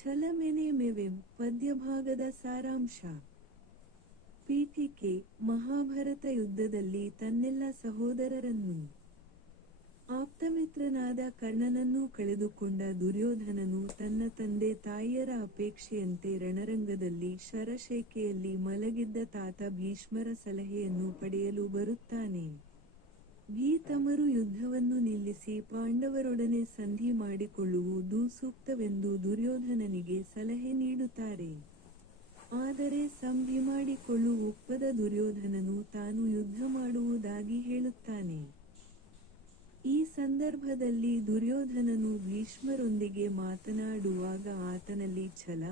ಛಲಮೆನೆ ಪದ್ಯಭಾಗದ ಸಾರಾಂಶ. ಪೀಠಿಕೆ: ಮಹಾಭಾರತ ಯುದ್ಧದಲ್ಲಿ ತನ್ನೆಲ್ಲ ಸಹೋದರರನ್ನೂ ಆಪ್ತಮಿತ್ರನಾದ ಕರ್ಣನನ್ನೂ ಕಳೆದುಕೊಂಡ ದುರ್ಯೋಧನನು ತನ್ನ ತಂದೆ ತಾಯಿಯರ ಅಪೇಕ್ಷೆಯಂತೆ ರಣರಂಗದಲ್ಲಿ ಶರಶೇಖೆಯಲ್ಲಿ ಮಲಗಿದ್ದ ತಾತ ಭೀಷ್ಮರ ಸಲಹೆಯನ್ನು ಪಡೆಯಲು ಬರುತ್ತಾನೆ. ಭೀತಮರು ಯುದ್ಧವನ್ನು ನಿಲ್ಲಿಸಿ ಪಾಂಡವರೊಡನೆ ಸಂಧಿ ಮಾಡಿಕೊಳ್ಳುವುದು ಸೂಕ್ತವೆಂದು ದುರ್ಯೋಧನನಿಗೆ ಸಲಹೆ ನೀಡುತ್ತಾರೆ. ಆದರೆ ಸಂಧಿ ಮಾಡಿಕೊಳ್ಳಲು ಒಪ್ಪದ ದುರ್ಯೋಧನನು ತಾನು ಯುದ್ಧ ಮಾಡುವುದಾಗಿ ಹೇಳುತ್ತಾನೆ. ಈ ಸಂದರ್ಭದಲ್ಲಿ ದುರ್ಯೋಧನನು ಭೀಷ್ಮರೊಂದಿಗೆ ಮಾತನಾಡುವಾಗ ಆತನಲ್ಲಿ ಛಲ,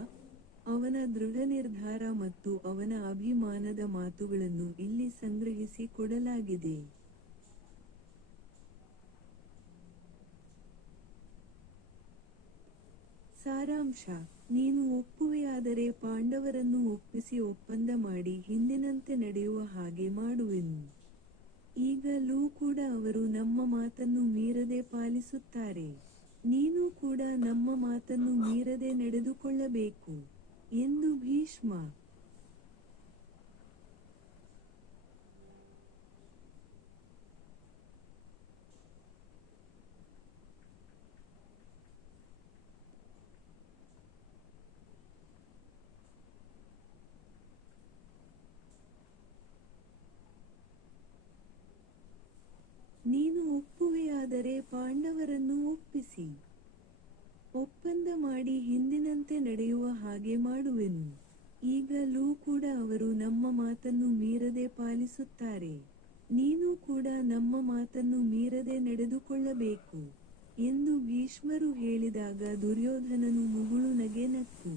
ಅವನ ದೃಢನಿರ್ಧಾರ ಮತ್ತು ಅವನ ಅಭಿಮಾನದ ಮಾತುಗಳನ್ನು ಇಲ್ಲಿ ಸಂಗ್ರಹಿಸಿ ಕೊಡಲಾಗಿದೆ. ಸಾರಾಂಶ: ನೀನು ಒಪ್ಪುವೆಯಾದರೆ ಪಾಂಡವರನ್ನು ಒಪ್ಪಿಸಿ ಒಪ್ಪಂದ ಮಾಡಿ ಹಿಂದಿನಂತೆ ನಡೆಯುವ ಹಾಗೆ ಮಾಡುವೆನು. ಈಗಲೂ ಕೂಡ ಅವರು ನಮ್ಮ ಮಾತನ್ನು ಮೀರದೆ ಪಾಲಿಸುತ್ತಾರೆ. ನೀನು ಕೂಡ ನಮ್ಮ ಮಾತನ್ನು ಮೀರದೆ ನಡೆದುಕೊಳ್ಳಬೇಕು ಎಂದು ಭೀಷ್ಮ ನೀನು ಒಪ್ಪುವೆಯಾದರೆ ಪಾಂಡವರನ್ನು ಒಪ್ಪಿಸಿ ಒಪ್ಪಂದ ಮಾಡಿ ಹಿಂದಿನಂತೆ ನಡೆಯುವ ಹಾಗೆ ಮಾಡುವೆನು. ಈಗಲೂ ಕೂಡ ಅವರು ನಮ್ಮ ಮಾತನ್ನು ಮೀರದೆ ಪಾಲಿಸುತ್ತಾರೆ. ನೀನು ಕೂಡ ನಮ್ಮ ಮಾತನ್ನು ಮೀರದೆ ನಡೆದುಕೊಳ್ಳಬೇಕು ಎಂದು ಭೀಷ್ಮರು ಹೇಳಿದಾಗ ದುರ್ಯೋಧನನು ಮುಗುಳು ನಗೆ ನಕ್ಕು.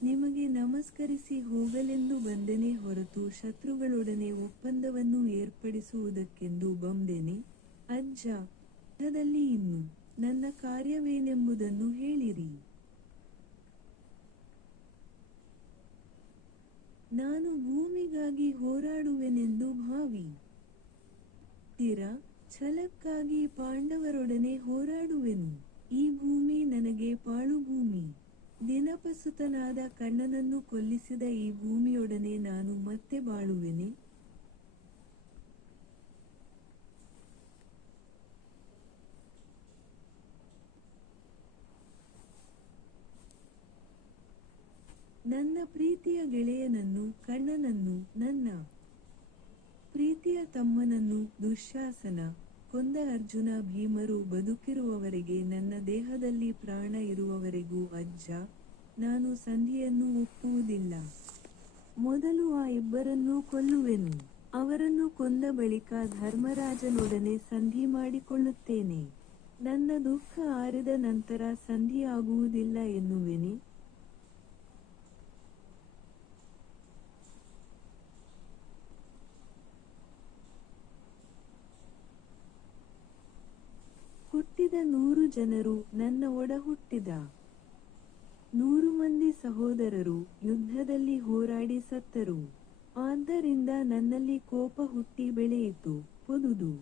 ನಿಮಗೆ ನಮಸ್ಕರಿಸಿ ಹೋಗಲೆಂದು ಬಂದೆನೇ ಹೊರತು ಶತ್ರುಗಳೊಡನೆ ಒಪ್ಪಂದವನ್ನು ಏರ್ಪಡಿಸುವುದಕ್ಕೆಂದು ಬಂದೆನೆ. ಅಜ್ಜ, ಯುದ್ಧದಲ್ಲಿ ಇನ್ನು ನನ್ನ ಕಾರ್ಯವೇನೆಂಬುದನ್ನು ಹೇಳಿರಿ. ನಾನು ಭೂಮಿಗಾಗಿ ಹೋರಾಡುವೆನೆಂದು ಭಾವಿಸಿರಾ? ಛಲಕ್ಕಾಗಿ ಪಾಂಡವರೊಡನೆ ಹೋರಾಡುವೆನು. ಈ ಭೂಮಿ ನನಗೆ ಪಾಳುಭೂಮಿ. ದಿನಪಸುತನಾದ ಕರ್ಣನನ್ನು ಕೊಲ್ಲಿಸಿದ ಈ ಭೂಮಿಯೊಡನೆ ನಾನು ಮತ್ತೆ ಬಾಳುವೆನೆ. ನನ್ನ ಪ್ರೀತಿಯ ಗೆಳೆಯನನ್ನು ಕರ್ಣನನ್ನು, ನನ್ನ ಪ್ರೀತಿಯ ತಮ್ಮನನ್ನು ದುಶ್ಯಾಸನ ಕೊಂದ ಅರ್ಜುನ ಭೀಮರು ಬದುಕಿರುವವರೆಗೆ ನನ್ನ ದೇಹದಲ್ಲಿ ಪ್ರಾಣ ಇರುವವರೆಗೂ ಅಜ್ಜ, ನಾನು ಸಂಧಿಯನ್ನು ಒಪ್ಪುವುದಿಲ್ಲ. ಮೊದಲು ಆ ಇಬ್ಬರನ್ನೂ ಕೊಲ್ಲುವೆನು. ಅವರನ್ನು ಕೊಂದ ಬಳಿಕ ಧರ್ಮರಾಜನೊಡನೆ ಸಂಧಿ ಮಾಡಿಕೊಳ್ಳುತ್ತೇನೆ. ನನ್ನ ದುಃಖ ಆರಿದ ನಂತರ ಸಂಧಿಯಾಗುವುದಿಲ್ಲ ಎನ್ನುವೆನೆ. ಹುಟ್ಟಿದ 100 ಜನರು ನನ್ನ ಒಡ ಹುಟ್ಟಿದ 100 ಮಂದಿ ಸಹೋದರರು ಯುದ್ಧದಲ್ಲಿ ಹೋರಾಡಿ ಸತ್ತರು. ಆದ್ದರಿಂದ ನನ್ನಲ್ಲಿ ಕೋಪ ಹುಟ್ಟಿ ಬೆಳೆಯಿತು. ಪೊದುದು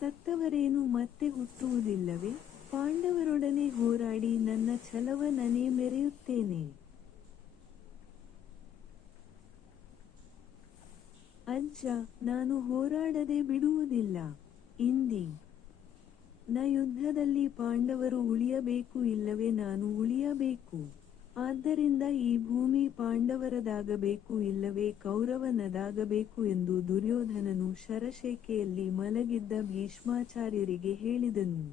ಸತ್ತವರೇನು ಮತ್ತೆ ಹುಟ್ಟುವುದಿಲ್ಲವೇ? ಪಾಂಡವರೊಡನೆ ಹೋರಾಡಿ ನನ್ನ ಛಲವ ನನೇ ಮೆರೆಯುತ್ತೇನೆ. ಅಜ್ಜ, ನಾನು ಹೋರಾಡದೆ ಬಿಡುವುದಿಲ್ಲ. ಇಂದಿನ ಯುದ್ಧದಲ್ಲಿ ಪಾಂಡವರು ಉಳಿಯಬೇಕು, ಇಲ್ಲವೇ ನಾನು ಉಳಿಯಬೇಕು. ಆದ್ದರಿಂದ ಈ ಭೂಮಿ ಪಾಂಡವರದಾಗಬೇಕು, ಇಲ್ಲವೇ ಕೌರವನದಾಗಬೇಕು ಎಂದು ದುರ್ಯೋಧನನು ಶರಶೇಖೆಯಲ್ಲಿ ಮಲಗಿದ್ದ ಭೀಷ್ಮಾಚಾರ್ಯರಿಗೆ ಹೇಳಿದನು.